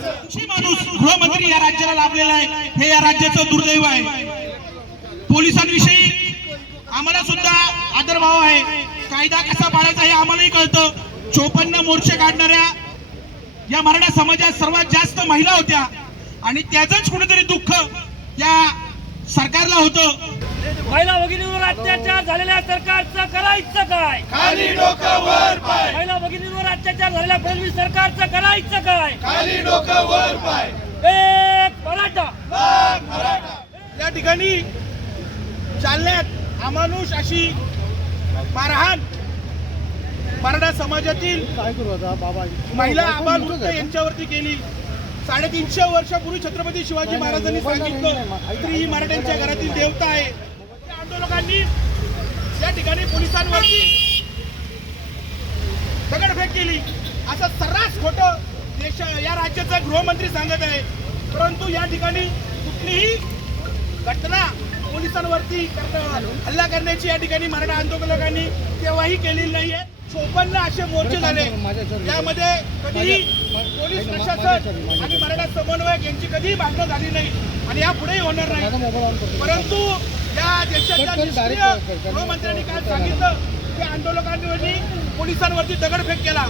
माणूस गृहमंत्री या राज्याला लाभलेला आहे. हे या राज्याचं दुर्दैव आहे. पोलिसांविषयी आम्हाला सुद्धा आदरभाव आहे. कायदा कसा पाळायचा हे आम्हालाही कळतं. चोपन्न मोर्चे काढणाऱ्या या मराठा समाजात सर्वात जास्त महिला होत्या. आणि त्याचंच कुठेतरी दुःख या सरकारला होतं. महिला भगिनीवर अत्याचार झालेल्या सरकारचं करायचं काय? खाली डोकं वर. अत्याचार झालेल्या फडणवीस सरकारचं करायचं काय? खाली डोकं वर पाय. एक मराठा. या ठिकाणी जालन्यात अमानुष अशी मारहाण मराठा समाजातील महिला आबाल यांच्यावरती केली. साडेतीनशे वर्षापूर्वी छत्रपती शिवाजी महाराजांनी सांगितलं स्त्री ही मराठ्यांच्या घरातील देवता आहे. त्या आंदोलकांनी या ठिकाणी पोलिसांवरती दगडफेक केली. असं सर्रास खोटं देश या राज्याचा गृहमंत्री सांगत आहे. परंतु या ठिकाणी कुठलीही घटना पोलिसांवरती हल्ला करण्याची या ठिकाणी मराठा आंदोलकांनी तेव्हाही केलेली नाहीये. चोपन्न असे मोर्चे झाले. त्यामध्ये कधीही पोलीस प्रशासन आणि मराठा समन्वयक यांची कधीही भांडणं झाली नाही आणि यापुढेही होणार नाही. परंतु या देशाच्या गृहमंत्र्यांनी काल सांगितलं आंदोलकांनी पोलिसांवरती दगडफेक केला.